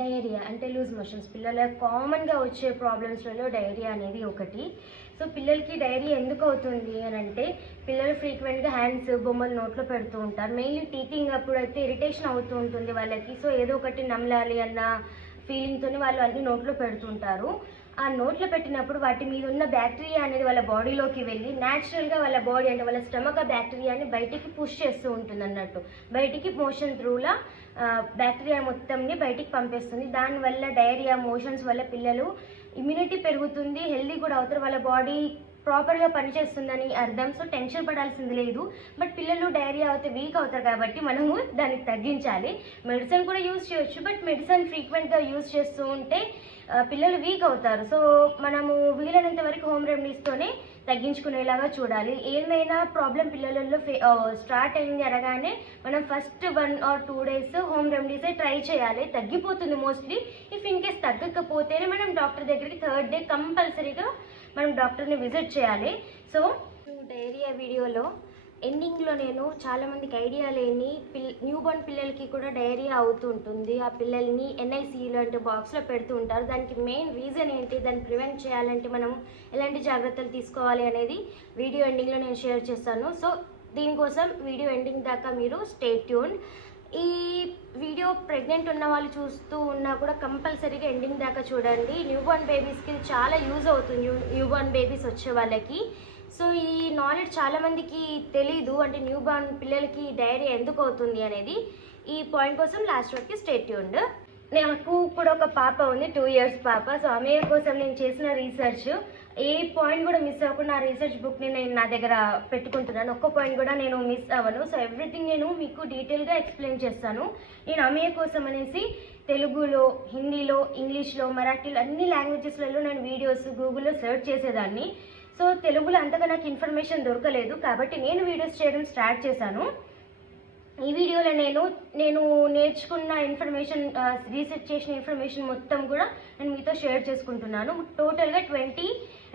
Diarrhoea అంటే loose motions పిల్లల కామన్గా వచ్చే ప్రాబ్లమ్స్లలో డయేరియా అనేది ఒకటి. సో పిల్లలకి డయేరియా ఎందుకు అవుతుంది అని అంటే పిల్లలు ఫ్రీక్వెంట్గా హ్యాండ్స్ బొమ్మలు నోట్లో పెడుతూ ఉంటారు. మెయిన్లీ టీచింగ్ అప్పుడు అయితే ఇరిటేషన్ అవుతూ ఉంటుంది వాళ్ళకి. సో ఏదో ఒకటి నమలాలి అన్న ఫీలింగ్తో వాళ్ళు అన్ని నోట్లో పెడుతుంటారు. ఆ నోట్లో పెట్టినప్పుడు వాటి మీద ఉన్న బ్యాక్టీరియా అనేది వాళ్ళ బాడీలోకి వెళ్ళి న్యాచురల్గా వాళ్ళ బాడీ అంటే వాళ్ళ స్టమక్ బ్యాక్టీరియాని బయటికి పుష్ చేస్తూ ఉంటుంది అన్నట్టు. బయటికి మోషన్ త్రూలా బ్యాక్టీరియా మొత్తంని బయటికి పంపేస్తుంది. దానివల్ల డయేరియా మోషన్స్ వల్ల పిల్లలు ఇమ్యూనిటీ పెరుగుతుంది, హెల్దీ కూడా అవుతారు, వాళ్ళ బాడీ ప్రాపర్గా పనిచేస్తుందని అర్థం. సో టెన్షన్ పడాల్సింది లేదు. బట్ పిల్లలు డయేరియా అవుతే వీక్ అవుతారు కాబట్టి మనము దాన్ని తగ్గించాలి. మెడిసిన్ కూడా యూజ్ చేయొచ్చు, బట్ మెడిసిన్ ఫ్రీక్వెంట్గా యూజ్ చేస్తూ ఉంటే పిల్లలు వీక్ అవుతారు. సో మనము వీలైనంత వరకు హోమ్ రెమెడీస్తోనే తగ్గించుకునేలాగా చూడాలి. ఏమైనా ప్రాబ్లం పిల్లలలో స్టార్ట్ అయింది అనగానే మనం ఫస్ట్ 1 or 2 days హోమ్ రెమెడీసే ట్రై చేయాలి. తగ్గిపోతుంది మోస్ట్లీ. ఇఫ్ ఇన్ కేస్ తగ్గకపోతేనే మనం డాక్టర్ దగ్గరికి 3rd day కంపల్సరీగా మనం డాక్టర్ని విజిట్ చేయాలి. సో డయేరియా వీడియోలో ఎండింగ్లో నేను చాలామందికి ఐడియా లేని న్యూబార్న్ పిల్లలకి కూడా డయేరియా అవుతూ ఉంటుంది. ఆ పిల్లల్ని NICU లాంటి బాక్స్లో పెడుతూ ఉంటారు. దానికి మెయిన్ రీజన్ ఏంటి, దాన్ని ప్రివెంట్ చేయాలంటే మనం ఎలాంటి జాగ్రత్తలు తీసుకోవాలి అనేది వీడియో ఎండింగ్లో నేను షేర్ చేస్తాను. సో దీనికోసం వీడియో ఎండింగ్ దాకా మీరు స్టే ట్యూన్. ఈ వీడియో ప్రెగ్నెంట్ ఉన్న వాళ్ళు చూస్తూ ఉన్నా కూడా కంపల్సరీగా ఎండింగ్ దాకా చూడండి. న్యూబార్న్ బేబీస్కి ఇది చాలా యూజ్ అవుతుంది, న్యూబార్న్ బేబీస్ వచ్చే వాళ్ళకి. సో ఈ నాలెడ్జ్ చాలామందికి తెలీదు, అంటే న్యూబార్న్ పిల్లలకి డయేరియా ఎందుకు అవుతుంది అనేది. ఈ పాయింట్ కోసం లాస్ట్ వరకు స్టే ట్యూన్డ్. నాకు కూడా ఒక పాప ఉంది, 2 years పాప. సో ఆమె కోసం నేను చేసిన రీసెర్చ్ ఏ పాయింట్ కూడా మిస్ అవ్వకుండా ఆ రీసెర్చ్ బుక్ని నేను నా దగ్గర పెట్టుకుంటున్నాను. ఒక్క పాయింట్ కూడా నేను మిస్ అవ్వను. సో ఎవ్రీథింగ్ నేను మీకు డీటెయిల్గా ఎక్స్ప్లెయిన్ చేస్తాను. నేను ఆమె కోసం అనేసి తెలుగులో, హిందీలో, ఇంగ్లీష్లో, మరాఠీలో అన్ని లాంగ్వేజెస్లలో నేను వీడియోస్ గూగుల్లో సెర్చ్ చేసేదాన్ని. సో తెలుగులో అంతగా నాకు ఇన్ఫర్మేషన్ దొరకలేదు కాబట్టి నేను వీడియోస్ చేయడం స్టార్ట్ చేశాను. ఈ వీడియోలో నేను నేర్చుకున్న ఇన్ఫర్మేషన్, రీసెర్చ్ చేసిన ఇన్ఫర్మేషన్ మొత్తం కూడా నేను మీతో షేర్ చేసుకుంటున్నాను. టోటల్గా 20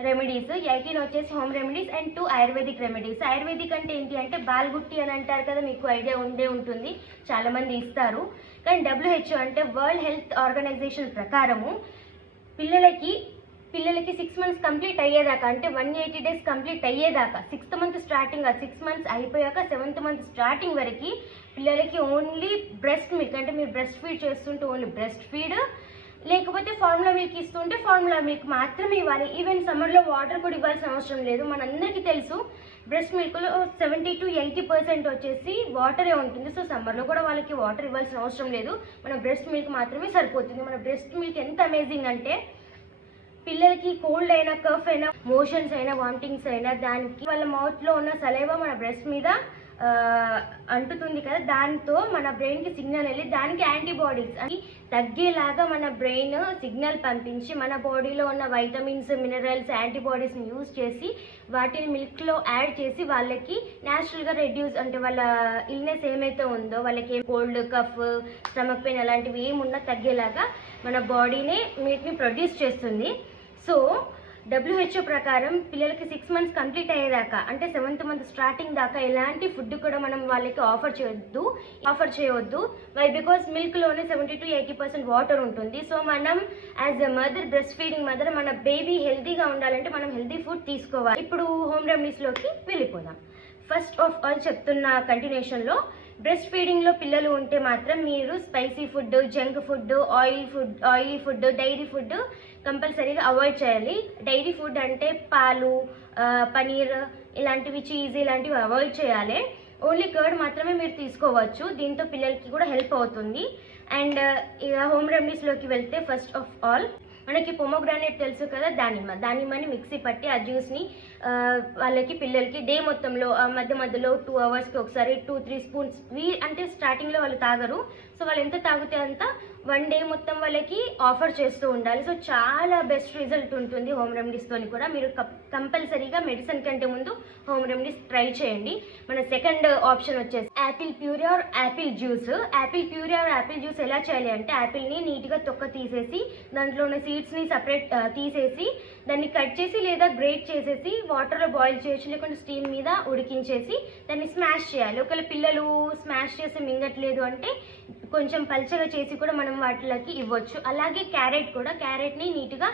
రెమెడీస్, 18 వచ్చేసి home remedies and 2 ayurvedic remedies. Ayurvedic అంటే ఏంటి అంటే బాల్గుట్టి అని అంటారు కదా, మీకు ఐడియా ఉంటుంది, చాలామంది ఇస్తారు. కానీ WHO అంటే వరల్డ్ హెల్త్ ఆర్గనైజేషన్ ప్రకారము పిల్లలకి 6 months కంప్లీట్ అయ్యేదాకా, అంటే 180 days కంప్లీట్ అయ్యేదాకా, 6th month స్టార్టింగ్, 6 months అయిపోయాక 7th month స్టార్టింగ్ వరకు పిల్లలకి ఓన్లీ బ్రెస్ట్ మిల్క్, అంటే మీరు బ్రెస్ట్ ఫీడ్ చేస్తుంటే ఓన్లీ బ్రెస్ట్ ఫీడ్, లేకపోతే ఫార్ములా మిల్క్ ఇస్తుంటే ఫార్ములా మిల్క్ మాత్రమే ఇవ్వాలి. ఈవెన్ సమ్మర్లో వాటర్ కూడా ఇవ్వాల్సిన అవసరం లేదు. మనందరికీ తెలుసు బ్రెస్ట్ మిల్క్లో 70 to 80% వచ్చేసి వాటరే ఉంటుంది. సో సమ్మర్లో కూడా వాళ్ళకి వాటర్ ఇవ్వాల్సిన అవసరం లేదు, మన బ్రెస్ట్ మిల్క్ మాత్రమే సరిపోతుంది. మన బ్రెస్ట్ మిల్క్ ఎంత అమేజింగ్ అంటే పిల్లలకి కోల్డ్ అయినా, కఫ్ అయినా, మోషన్స్ అయినా, వామిటింగ్స్ అయినా, దానికి వాళ్ళ మౌత్లో ఉన్న సలైవా మన బ్రెస్ట్ మీద అంటుతుంది కదా, దాంతో మన బ్రెయిన్కి సిగ్నల్ వెళ్ళి దానికి యాంటీబాడీస్ అని తగ్గేలాగా మన బ్రెయిన్ సిగ్నల్ పంపించి మన బాడీలో ఉన్న వైటమిన్స్, మినరల్స్, యాంటీబాడీస్ని యూజ్ చేసి వాటిని మిల్క్లో యాడ్ చేసి వాళ్ళకి న్యాచురల్గా రెడ్యూస్, అంటే వాళ్ళ ఇల్నెస్ ఏమైతే ఉందో, వాళ్ళకి కోల్డ్, కఫ్, స్టమక్ పెయిన్ అలాంటివి ఏమున్నా తగ్గేలాగా మన బాడీనే వీటిని ప్రొడ్యూస్ చేస్తుంది. సో WHO ప్రకారం పిల్లలకి 6 months కంప్లీట్ అయ్యేదాకా, అంటే 7th month స్టార్టింగ్ దాకా ఎలాంటి ఫుడ్ కూడా మనం వాళ్ళకి ఆఫర్ చేయవద్దు. వై? బికాస్ మిల్క్లోనే 70 to 80% వాటర్ ఉంటుంది. సో మనం as a mother, breast feeding mother, మన బేబీ హెల్తీగా ఉండాలంటే మనం హెల్తీ ఫుడ్ తీసుకోవాలి. ఇప్పుడు హోమ్ రెమెడీస్లోకి వెళ్ళిపోదాం. ఫస్ట్ ఆఫ్ ఆల్ చెప్తున్న కంటిన్యూషన్లో, బ్రెస్ట్ ఫీడింగ్లో పిల్లలు ఉంటే మాత్రం మీరు spicy food, junk food, oily food, dairy food కంపల్సరీగా అవాయిడ్ చేయాలి. డైరీ ఫుడ్ అంటే పాలు, పనీర్ ఇలాంటివి, చీజ్ ఇలాంటివి అవాయిడ్ చేయాలి. ఓన్లీ కర్డ్ మాత్రమే మీరు తీసుకోవచ్చు. దీంతో పిల్లలకి కూడా హెల్ప్ అవుతుంది. అండ్ ఇక హోమ్ రెమెడీస్లోకి వెళ్తే ఫస్ట్ ఆఫ్ ఆల్ మనకి పొమోగ్రానేట్ తెలుసు కదా, దానిమ్మని మిక్సీ పట్టి ఆ జ్యూస్ని వాళ్ళకి పిల్లలకి డే మొత్తంలో మధ్యలో 2 hours ఒకసారి 2-3 spoons, అంటే స్టార్టింగ్లో వాళ్ళు తాగరు. సో వాళ్ళు ఎంత తాగితే అంత 1 day మొత్తం వాళ్ళకి ఆఫర్ చేస్తూ ఉండాలి. సో చాలా బెస్ట్ రిజల్ట్ ఉంటుంది హోమ్ రెమెడీస్తో కూడా. మీరు కంపల్సరీగా మెడిసిన్ కంటే ముందు హోమ్ రెమెడీస్ ట్రై చేయండి. మన సెకండ్ ఆప్షన్ వచ్చేసి apple puree or apple juice. Apple puree or apple juice ఎలా చేయాలి అంటే, యాపిల్ని నీట్గా తొక్క తీసేసి దాంట్లో ఉన్న సీడ్స్ని సపరేట్ తీసేసి దాన్ని కట్ చేసి లేదా గ్రేట్ చేసేసి వాటర్లో బాయిల్ చేయొచ్చు, లేకుంటే స్టీమ్ మీద ఉడికించేసి దాన్ని స్మాష్ చేయాలి. ఒకవేళ పిల్లలు స్మాష్ చేసి మింగట్లేదు అంటే కొంచెం పల్చగా చేసి కూడా మనం వాటికి ఇవ్వచ్చు. అలాగే క్యారెట్ని నీట్గా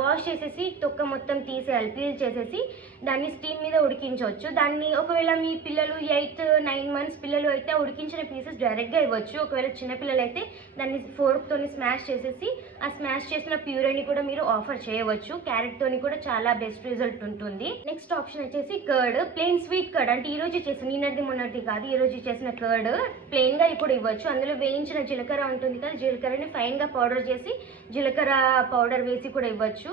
వాష్ చేసేసి తొక్క మొత్తం తీసేయాలి, పీల్ చేసేసి దాన్ని స్టీమ్ మీద ఉడికించవచ్చు. దాన్ని ఒకవేళ మీ పిల్లలు 8-9 మంత్స్ పిల్లలు అయితే ఉడికించిన పీసెస్ డైరెక్ట్గా ఇవ్వచ్చు. ఒకవేళ చిన్నపిల్లలు అయితే దాన్ని ఫోర్క్తోని స్మాష్ చేసేసి ఆ స్మాష్ చేసిన ప్యూరేని కూడా మీరు ఆఫర్ చేయవచ్చు. క్యారెట్తోని కూడా చాలా బెస్ట్ రిజల్ట్ ఉంటుంది. నెక్స్ట్ ఆప్షన్ వచ్చేసి కర్డ్, ప్లెయిన్ స్వీట్ కర్డ్. అంటే ఈ రోజు చేసిన నిన్నటిది మొన్నటిది కాదు, ఈ రోజు చేసిన కర్డ్ ప్లెయిన్గా ఇప్పుడు ఇవ్వచ్చు. అందులో వేయించిన జీలకర్ర ఉంటుంది కదా, జీలకర్రని ఫైన్గా పౌడర్ చేసి జీలకర్ర పౌడర్ వేసి కూడా ఇవ్వచ్చు.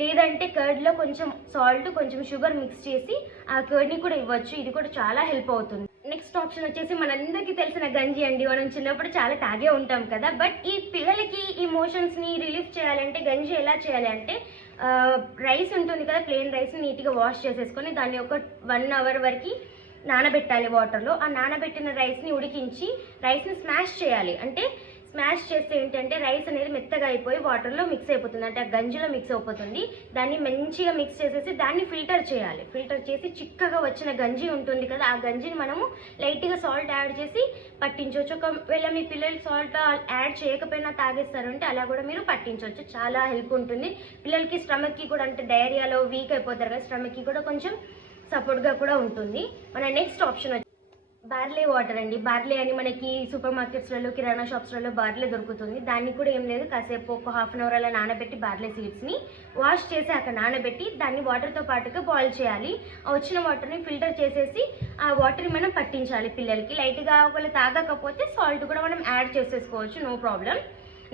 లేదంటే కర్డ్లో కొంచెం సాల్ట్ కొంచెం షుగర్ మిక్స్ చేసి ఆ కర్డ్ని కూడా ఇవ్వచ్చు. ఇది కూడా చాలా హెల్ప్ అవుతుంది. నెక్స్ట్ ఆప్షన్ వచ్చేసి మనందరికీ తెలిసిన గంజి అండి. మనం చిన్నప్పుడు చాలా తాగే ఉంటాం కదా, బట్ ఈ పిల్లలకి ఈ మోషన్స్ని రిలీఫ్ చేయాలంటే గంజి ఎలా చేయాలి అంటే రైస్ ఉంటుంది కదా, ప్లెయిన్ రైస్ నీట్గా వాష్ చేసేసుకొని దాన్ని ఒక 1 అవర్ వరకు నానబెట్టాలి వాటర్లో. ఆ నానబెట్టిన రైస్ని ఉడికించి రైస్ని స్మాష్ చేయాలి. అంటే స్మాష్ చేస్తే ఏంటంటే రైస్ అనేది మెత్తగా అయిపోయి వాటర్లో మిక్స్ అయిపోతుంది, అంటే ఆ గంజిలో మిక్స్ అయిపోతుంది. దాన్ని మంచిగా మిక్స్ చేసేసి దాన్ని ఫిల్టర్ చేయాలి. ఫిల్టర్ చేసి చిక్కగా వచ్చిన గంజి ఉంటుంది కదా, ఆ గంజిని మనము లైట్గా సాల్ట్ యాడ్ చేసి పట్టించవచ్చు. ఒకవేళ మీ పిల్లలు సాల్ట్ యాడ్ చేయకపోయినా తాగేస్తారంటే అలా కూడా మీరు పట్టించవచ్చు. చాలా హెల్ప్ ఉంటుంది పిల్లలకి. స్టమక్కి కూడా, అంటే డైరియాలో వీక్ అయిపోతారు కదా, స్టమక్కి కూడా కొంచెం సపోర్ట్గా కూడా ఉంటుంది. మన నెక్స్ట్ ఆప్షన్ వచ్చి బార్లీ వాటర్ అండి. బార్లీ అని మనకి సూపర్ మార్కెట్స్లలో కిరాణా షాప్స్లలో బార్లీ దొరుకుతుంది. దాన్ని కూడా ఏం లేదు, కాసేపు ఒక ½ అవర్ అలా నానబెట్టి బార్లీ సీడ్స్ని వాష్ చేసి అక్కడ నానబెట్టి దాన్ని వాటర్తో పాటుగా బాయిల్ చేయాలి. ఆ వచ్చిన వాటర్ని ఫిల్టర్ చేసేసి ఆ వాటర్ని మనం పట్టించాలి పిల్లలకి. లైట్గా ఒకవేళ తాగకపోతే సాల్ట్ కూడా మనం యాడ్ చేసేసుకోవచ్చు, no problem.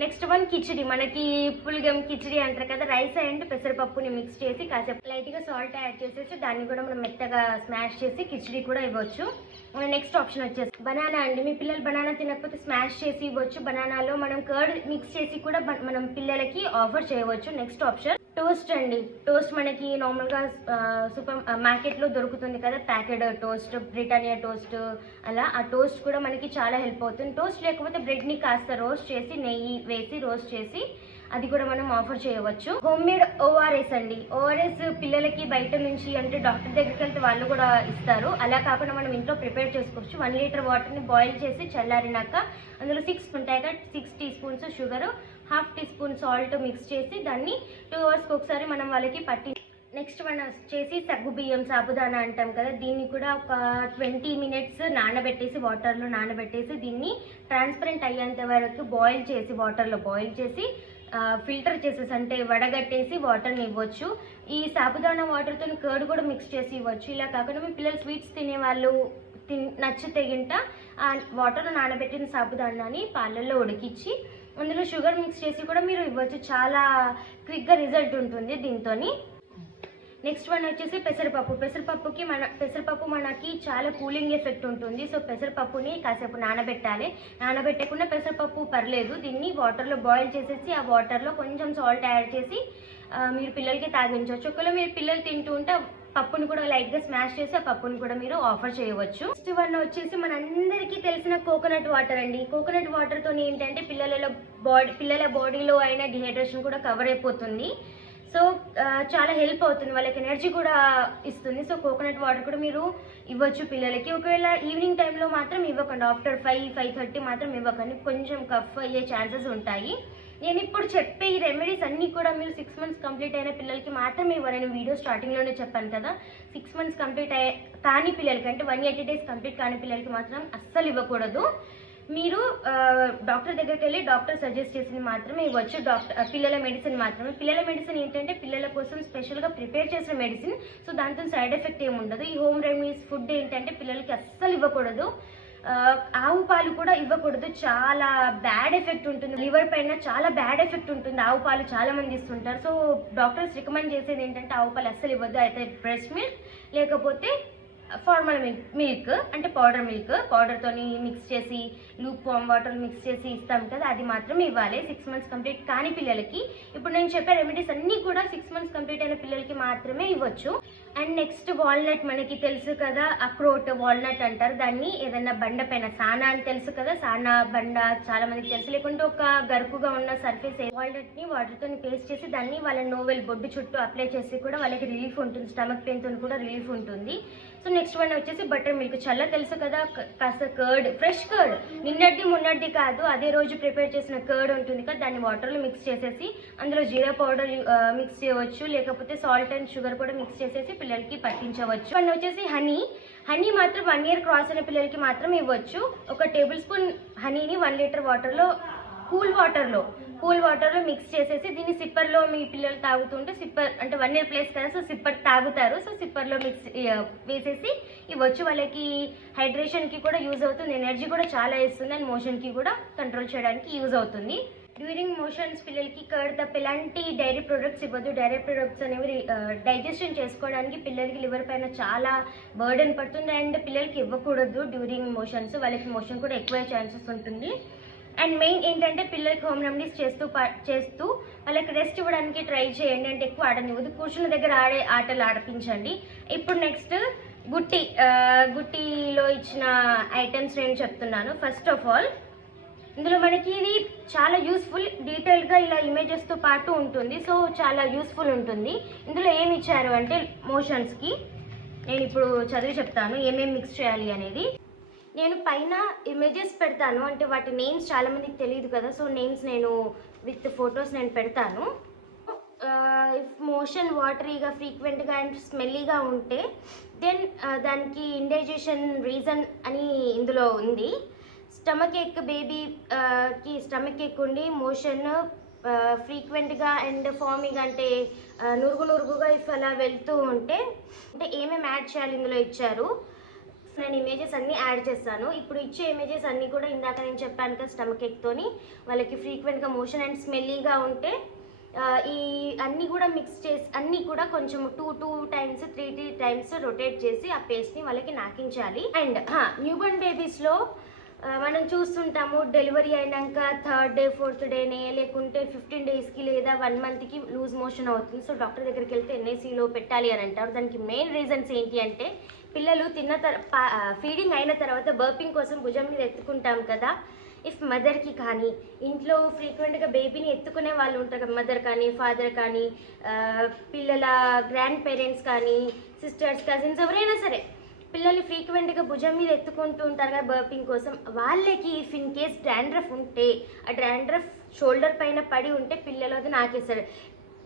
Next one khichdi. మనకి పులిగం కిచిడి అంటారు కదా, రైస్ అండ్ పెసరపప్పుని మిక్స్ చేసి కాసేపు లైట్గా సాల్ట్ యాడ్ చేసేసి దాన్ని కూడా మనం మెత్తగా స్మాష్ చేసి కిచిడి కూడా ఇవ్వచ్చు. మన నెక్స్ట్ ఆప్షన్ వచ్చేసి బనానా అండి. మీ పిల్లలు బనానా తినకపోతే స్మాష్ చేసి ఇవ్వచ్చు. బనానాలో మనం కర్డ్ మిక్స్ చేసి కూడా మనం పిల్లలకి ఆఫర్ చేయవచ్చు. నెక్స్ట్ ఆప్షన్ టోస్ట్ అండి. టోస్ట్ మనకి నార్మల్గా సూపర్ మార్కెట్లో దొరుకుతుంది కదా, ప్యాకెడ్ టోస్ట్, బ్రిటానియా టోస్ట్, అలా ఆ టోస్ట్ కూడా మనకి చాలా హెల్ప్ అవుతుంది. టోస్ట్ లేకపోతే బ్రెడ్ని కాస్త రోస్ట్ చేసి నెయ్యి వేసి రోస్ట్ చేసి అది కూడా మనం ఆఫర్ చేయవచ్చు. హోమ్ మేడ్ ఓఆర్ఎస్ అండి. ఓఆర్ఎస్ పిల్లలకి బయట నుంచి, అంటే డాక్టర్ దగ్గరికి వెళ్తే వాళ్ళు కూడా ఇస్తారు. అలా కాకుండా మనం ఇంట్లో ప్రిపేర్ చేసుకోవచ్చు. 1 లీటర్ వాటర్ని బాయిల్ చేసి చల్లారినాక అందులో 6 ఉంటాయి కదా, 6 teaspoons sugar, ½ teaspoon salt mix చేసి దాన్ని 2 అవర్స్కి ఒకసారి మనం వాళ్ళకి పట్టి. నెక్స్ట్ మనం వచ్చేసి సగ్గు బియ్యం, సాబుదానా అంటాం కదా, దీన్ని కూడా ఒక 20 మినిట్స్ నానబెట్టేసి వాటర్లో నానబెట్టేసి దీన్ని ట్రాన్స్పరెంట్ అయ్యేంత వరకు బాయిల్ చేసి వాటర్లో బాయిల్ చేసి ఫిల్టర్ చేసేసి, అంటే వడగట్టేసి వాటర్ని ఇవ్వచ్చు. ఈ సాబుదానా వాటర్తో కర్డ్ కూడా మిక్స్ చేసి ఇవ్వచ్చు. ఇలా కాకుండా మీ పిల్లలు స్వీట్స్ తినేవాళ్ళు నచ్చితే గింట ఆ వాటర్లో నానబెట్టిన సాబుదానాని పాలల్లో ఉడికించి అందులో షుగర్ మిక్స్ చేసి కూడా మీరు ఇవ్వచ్చు. చాలా క్విక్గా రిజల్ట్ ఉంటుంది దీంతో. నెక్స్ట్ వన్ వచ్చేసి పెసరపప్పు. పెసరపప్పు మనకి చాలా కూలింగ్ ఎఫెక్ట్ ఉంటుంది. సో పెసరపప్పుని కాసేపు నానబెట్టాలి. నానబెట్టకుండా పెసరపప్పు పర్లేదు, దీన్ని వాటర్లో బాయిల్ చేసేసి ఆ వాటర్లో కొంచెం సాల్ట్ యాడ్ చేసి మీరు పిల్లలకి తాగించవచ్చు. ఒకవేళ మీరు పిల్లలు తింటూ ఉంటే పప్పుని కూడా లైట్గా స్మాష్ చేసి ఆ పప్పుని కూడా మీరు ఆఫర్ చేయవచ్చు. నెక్స్ట్ వన్ వచ్చేసి మనందరికీ తెలిసిన కోకోనట్ వాటర్ అండి. కోకోనట్ వాటర్తో ఏంటంటే పిల్లల బాడీలో అయిన డిహైడ్రేషన్ కూడా కవర్ అయిపోతుంది. సో చాలా హెల్ప్ అవుతుంది, వాళ్ళకి ఎనర్జీ కూడా ఇస్తుంది. సో కోకోనట్ వాటర్ కూడా మీరు ఇవ్వచ్చు పిల్లలకి. ఒకవేళ ఈవినింగ్ టైంలో మాత్రం ఇవ్వకండి, ఆఫ్టర్ 5-5:30 మాత్రం ఇవ్వకండి, కొంచెం కఫ్ అయ్యే ఛాన్సెస్ ఉంటాయి. నేను ఇప్పుడు చెప్పే ఈ రెమెడీస్ అన్నీ కూడా మీరు 6 మంత్స్ కంప్లీట్ అయిన పిల్లలకి మాత్రమే ఇవ్వాలి. నేను వీడియో స్టార్టింగ్లోనే చెప్పాను కదా, 6 మంత్స్ కంప్లీట్ కాని పిల్లలకి, అంటే 180 డేస్ కంప్లీట్ కాని పిల్లలకి మాత్రం అస్సలు ఇవ్వకూడదు. మీరు డాక్టర్ దగ్గరికి వెళ్ళి డాక్టర్ సజెస్ట్ చేసింది మాత్రమే ఇవ్వచ్చు. పిల్లల మెడిసిన్ మాత్రమే. పిల్లల మెడిసిన్ ఏంటంటే పిల్లల కోసం స్పెషల్గా ప్రిపేర్ చేసిన మెడిసిన్, సో దాంతో సైడ్ ఎఫెక్ట్ ఏమి ఉండదు. ఈ హోమ్ రెమెడీస్ ఫుడ్ ఏంటంటే పిల్లలకి అస్సలు ఇవ్వకూడదు. ఆవు పాలు కూడా ఇవ్వకూడదు, చాలా బ్యాడ్ ఎఫెక్ట్ ఉంటుంది, లివర్ పైన చాలా బ్యాడ్ ఎఫెక్ట్ ఉంటుంది. ఆవు పాలు చాలా మంది ఇస్తుంటారు. సో డాక్టర్స్ రికమెండ్ చేసేది ఏంటంటే ఆవు పాలు అస్సలు ఇవ్వద్దు. అయితే బ్రెస్ట్ మిల్క్ లేకపోతే ఫార్మల్ మిల్క్, అంటే పౌడర్తో మిక్స్ చేసి లూప్ వామ్ వాటర్ మిక్స్ చేసి ఇస్తాం కదా, అది మాత్రం ఇవ్వాలి 6 మంత్స్ కంప్లీట్ కాని పిల్లలకి. ఇప్పుడు నేను చెప్పే రెమెడీస్ అన్నీ కూడా 6 మంత్స్ కంప్లీట్ అయిన పిల్లలకి మాత్రమే ఇవ్వచ్చు. And next walnut. మనకి తెలుసు కదా, అక్రోట్ వాల్నట్ అంటారు దాన్ని. ఏదైనా బండ పైన, సానా అని తెలుసు కదా, సానా బండ చాలా మందికి తెలుసు. లేకుంటే ఒక గరుకుగా ఉన్న సర్ఫేస్ వాల్నట్ని వాటర్తో పేస్ట్ చేసి దాన్ని వాళ్ళ నోవెల్ బొడ్డు చుట్టూ అప్లై చేసి కూడా వాళ్ళకి రిలీఫ్ ఉంటుంది. స్టమక్ పెయిన్తో కూడా రిలీఫ్ ఉంటుంది. సో నెక్స్ట్ వన్ వచ్చేసి బటర్ మిల్క్. చల్ల తెలుసు కదా, కాస్త కర్డ్, ఫ్రెష్ కర్డ్, నిన్నటిది మొన్నటిది కాదు, అదే రోజు ప్రిపేర్ చేసిన కర్డ్ ఉంటుంది కదా, దాన్ని వాటర్లో మిక్స్ చేసేసి అందులో జీరా పౌడర్ మిక్స్ చేయవచ్చు, లేకపోతే సాల్ట్ అండ్ షుగర్ కూడా మిక్స్ చేసేసి పిల్లలకి పట్టించవచ్చు. వన్ వచ్చేసి హనీ మాత్రం 1 year క్రాస్ అయిన పిల్లలకి మాత్రం ఇవ్వచ్చు. 1 tablespoon హనీని 1 liter వాటర్లో, కూల్ వాటర్లో మిక్స్ చేసేసి దీన్ని సిప్పర్లో మీ పిల్లలు తాగుతుంటే, సిప్పర్ అంటే 1 year ప్లేస్ కదా, సో సిప్పర్ తాగుతారు, సో సిప్పర్లో మిక్స్ వేసేసి ఇవ్వచ్చు. వాళ్ళకి హైడ్రేషన్కి కూడా యూజ్ అవుతుంది, ఎనర్జీ కూడా చాలా ఇస్తుంది, అండ్ మోషన్కి కూడా కంట్రోల్ చేయడానికి యూజ్ అవుతుంది. డ్యూరింగ్ మోషన్స్ పిల్లలకి కర్డ్ తప్ప ఎలాంటి డైరీ ప్రొడక్ట్స్ ఇవ్వద్దు. డైరీ ప్రొడక్ట్స్ అనేవి డైజెషన్ చేసుకోవడానికి పిల్లలకి లివర్ పైన చాలా బర్డెన్ పడుతుంది, అండ్ పిల్లలకి ఇవ్వకూడదు డ్యూరింగ్ మోషన్స్. వాళ్ళకి మోషన్ కూడా ఎక్కువ ఛాన్సెస్ ఉంటుంది. అండ్ మెయిన్ ఏంటంటే పిల్లలకి హోమ్ రెమెడీస్ చేస్తూ వాళ్ళకి రెస్ట్ ఇవ్వడానికి ట్రై చేయండి. అంటే ఎక్కువ ఆడనివ్వదు, కూర్చున్న దగ్గర ఆడే ఆటలు ఆడిపించండి. ఇప్పుడు నెక్స్ట్ గుట్టిలో ఇచ్చిన ఐటమ్స్ నేను చెప్తున్నాను. ఫస్ట్ ఆఫ్ ఆల్ ఇందులో మనకి ఇది చాలా యూస్ఫుల్, డీటెయిల్గా ఇలా ఇమేజెస్తో పాటు ఉంటుంది, సో చాలా యూస్ఫుల్ ఉంటుంది. ఇందులో ఏమి ఇచ్చారు అంటే మోషన్స్కి నేను ఇప్పుడు చదివి చెప్తాను ఏమేమి మిక్స్ చేయాలి అనేది. నేను పైన ఇమేజెస్ పెడతాను, అంటే వాటి నేమ్స్ చాలామందికి తెలియదు కదా, సో నేమ్స్ నేను విత్ ఫొటోస్ నేను పెడతాను. ఇఫ్ మోషన్ వాటరీగా, ఫ్రీక్వెంట్గా అండ్ స్మెల్లీగా ఉంటే దెన్ దానికి ఇండైజెషన్ రీజన్ అని ఇందులో ఉంది. స్టమక్ ఎక్, బేబీకి స్టమక్ ఎక్ ఉండి మోషన్ ఫ్రీక్వెంట్గా అండ్ ఫార్మింగ్ అంటే నురుగుగా ఇఫ్ అలా వెళ్తూ ఉంటే అంటే ఏమేమి యాడ్ చేయాలి ఇందులో ఇచ్చారు. నేను ఇమేజెస్ అన్నీ యాడ్ చేస్తాను. ఇప్పుడు ఇచ్చే ఇమేజెస్ అన్నీ కూడా ఇందాక నేను చెప్పాను కదా, స్టమక్ ఎక్తోని వాళ్ళకి ఫ్రీక్వెంట్గా మోషన్ అండ్ స్మెల్లీగా ఉంటే ఈ అన్నీ కూడా మిక్స్ చేసి అన్నీ కూడా కొంచెం 2 times 3 times రొటేట్ చేసి ఆ పేస్ట్ని వాళ్ళకి నాకించాలి. అండ్ న్యూబర్న్ బేబీస్లో మనం చూస్తుంటాము డెలివరీ అయినాక 3rd day 4th dayనే లేకుంటే 15 daysకి లేదా 1 monthకి లూజ్ మోషన్ అవుతుంది. సో డాక్టర్ దగ్గరికి వెళ్తే NICUలో పెట్టాలి అని అంటారు. దానికి మెయిన్ రీజన్స్ ఏంటి అంటే పిల్లలు ఫీడింగ్ అయిన తర్వాత బర్పింగ్ కోసం భుజం మీద ఎత్తుకుంటాం కదా, ఇఫ్ మదర్కి కానీ ఇంట్లో ఫ్రీక్వెంట్గా బేబీని ఎత్తుకునే వాళ్ళు ఉంటారు కదా, మదర్ కానీ ఫాదర్ కానీ పిల్లల గ్రాండ్ పేరెంట్స్ కానీ సిస్టర్స్ కజిన్స్ ఎవరైనా సరే పిల్లల్ని ఫ్రీక్వెంట్గా భుజం మీద ఎత్తుకుంటూ ఉంటారు కదా బర్పింగ్ కోసం, వాళ్ళకి ఇఫ్ ఇన్ కేస్ డాండ్రఫ్ ఉంటే ఆ డాండ్రఫ్ షోల్డర్ పైన పడి ఉంటే పిల్లలు అది నాకేస్తారు.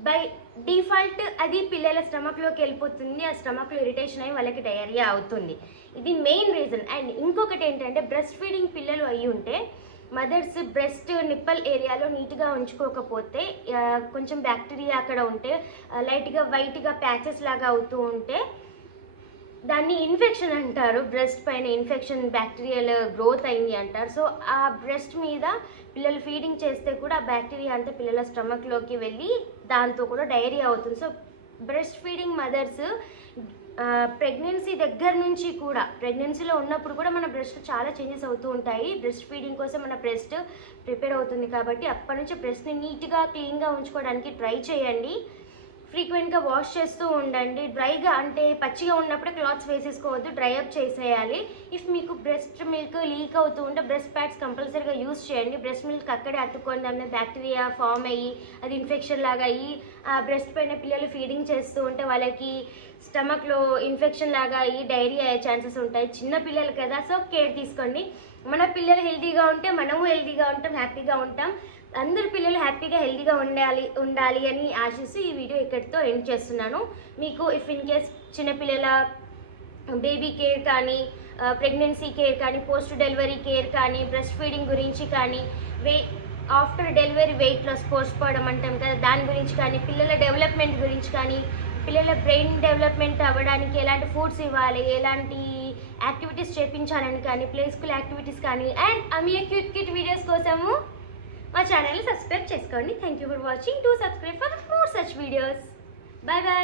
బై డిఫాల్ట్ అది పిల్లల స్టమక్లోకి వెళ్ళిపోతుంది, ఆ స్టమక్లో ఇరిటేషన్ అయ్యి వాళ్ళకి డయేరియా అవుతుంది. ఇది మెయిన్ రీజన్. అండ్ ఇంకొకటి ఏంటంటే బ్రెస్ట్ ఫీడింగ్ పిల్లలు అయ్యి ఉంటే మదర్స్ బ్రెస్ట్ నిప్పల్ ఏరియాలో నీట్గా ఉంచుకోకపోతే కొంచెం బ్యాక్టీరియా అక్కడ ఉంటే లైట్గా వైట్గా ప్యాచెస్ లాగా అవుతూ ఉంటే దాన్ని ఇన్ఫెక్షన్ అంటారు. బ్రెస్ట్ పైన ఇన్ఫెక్షన్ బ్యాక్టీరియల్ గ్రోత్ అయింది అంటారు. సో ఆ బ్రెస్ట్ మీద పిల్లలు ఫీడింగ్ చేస్తే కూడా ఆ బ్యాక్టీరియా అంతా పిల్లల స్టమక్లోకి వెళ్ళి దాంతో కూడా డయేరియా అవుతుంది. So breast feeding mothers pregnancy దగ్గర నుంచి కూడా, ప్రెగ్నెన్సీలో ఉన్నప్పుడు కూడా మన బ్రెస్ట్ చాలా చేంజెస్ అవుతూ ఉంటాయి. బ్రెస్ట్ ఫీడింగ్ కోసం మన బ్రెస్ట్ ప్రిపేర్ అవుతుంది కాబట్టి అప్పటి నుంచి బ్రెస్ట్ని నీట్గా క్లీన్గా ఉంచుకోవడానికి ట్రై చేయండి. ఫ్రీక్వెంట్గా వాష్ చేస్తూ ఉండండి. డ్రైగా అంటే పచ్చిగా ఉన్నప్పుడే క్లాత్స్ వేసేసుకోవద్దు, డ్రై అప్ చేసేయాలి. ఇఫ్ మీకు బ్రెస్ట్ మిల్క్ లీక్ అవుతూ ఉంటే బ్రెస్ట్ ప్యాడ్స్ కంపల్సరీగా యూజ్ చేయండి. బ్రెస్ట్ మిల్క్ అక్కడే అతుక్కొని దాని బ్యాక్టీరియా ఫామ్ అయ్యి అది ఇన్ఫెక్షన్ లాగా అయ్యి ఆ బ్రెస్ట్ పైన పిల్లలు ఫీడింగ్ చేస్తూ ఉంటే వాళ్ళకి స్టమక్లో ఇన్ఫెక్షన్ లాగా అయ్యి డైరియా అయ్యే ఛాన్సెస్ ఉంటాయి. చిన్న పిల్లలు కదా, సో కేర్ తీసుకోండి. మన పిల్లలు హెల్తీగా ఉంటే మనము హెల్తీగా ఉంటాం, హ్యాపీగా ఉంటాం. అందరు పిల్లలు హ్యాపీగా హెల్తీగా ఉండాలి అని ఆశిస్తూ ఈ వీడియో ఇక్కడితో ఎండ్ చేస్తున్నాను. మీకు ఇఫ్ ఇన్ కేస్ చిన్నపిల్లల బేబీ కేర్ కానీ, ప్రెగ్నెన్సీ కేర్ కానీ, పోస్ట్ డెలివరీ కేర్ కానీ, బ్రెస్ట్ ఫీడింగ్ గురించి కానీ, ఆఫ్టర్ డెలివరీ వెయిట్ లాస్ పోస్ట్ పోవడం అంటాం కదా దాని గురించి కానీ, పిల్లల డెవలప్మెంట్ గురించి కానీ, పిల్లల బ్రెయిన్ డెవలప్మెంట్ అవ్వడానికి ఎలాంటి ఫుడ్స్ ఇవ్వాలి, ఎలాంటి యాక్టివిటీస్ చేయించాలని కానీ, ప్లే స్కూల్ యాక్టివిటీస్ కానీ అండ్ అమియా క్యూట్ వీడియోస్ కోసము మా ఛానల్ని సబ్స్క్రైబ్ చేసుకోండి. Thank you for watching. Do subscribe for more such videos. Bye bye.